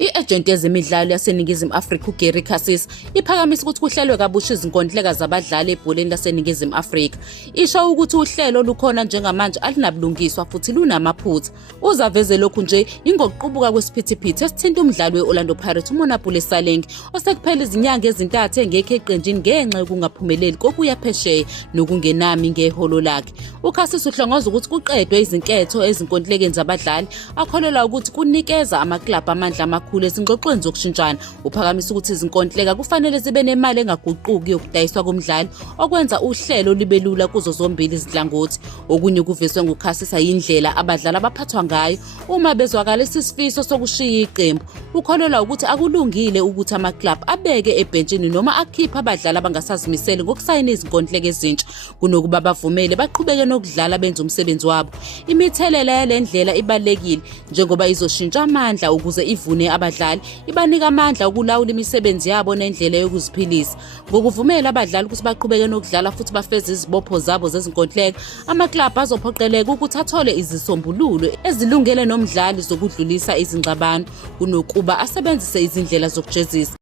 I-ejenti yezemidlalo yaseNingizimu Afrika uGary Cassis iphakamisa ukuthi kuhlelwe kabusha izinkontileka zabadlali ebholeni laseNingizimu Afrika. Isho ukuthi uhlelo lukhona njengamanje alinabulungiswa futhi lunamaphutha. Uzaveze lokhu nje ingokuqubuka kwesiphithiphithi esithinta umdlali we-Orlando Pirates uMonapule Saling osekuphela izinyanga ezintathu engekho eqenjini ngenxa yokungaphumeleli kokuya phesheya nokungenami ngeholo lakhe. UCassis uhlongoza ukuthi kuqedwe izinketho ezinkontilekeni zabadlali akholelwa ukuthi kunikeza amaklabhu amandla amakhulu ezingxoxweni zokushintshana. Uphakamisa ukuthi izinkontileka kufanele zibe nemali engaguquki yokudayiswa komdlali okwenza uhlelo libe lula kuzo zombili izinhlangothi. Okunye kuvezwe nguCassis indlela abadlali abaphathwa ngayo uma bezwakala isisifiso sokushiya iqembu. Ukholelwa ukuthi akulungile ukuthi amaklabhu abeke ebhentshini noma akhiphe abadlali abangasazimiseli ngokusayina izinkontileka ezintsha kunokuba bavumele baqhubeke nokudlala benze umsebenzi wabo. Imithelela yale ndlela ibalekile njengoba izoshintsha amandla ukuze ivune abadlali, ibanika amandla ukulawula imisebenzi yabo nendlela yokuziphilisa. Ngokuvumela abadlali ukuthi baqhubeke nokudlala futhi bafeze izibopho zabo zezinkontileka, amaklabhu azophoqeleka ukuthi athole izisombululo ezilungele nomdlali zokudlulisa izingxabano kunokuba asebenzise izindlela zokujezisa.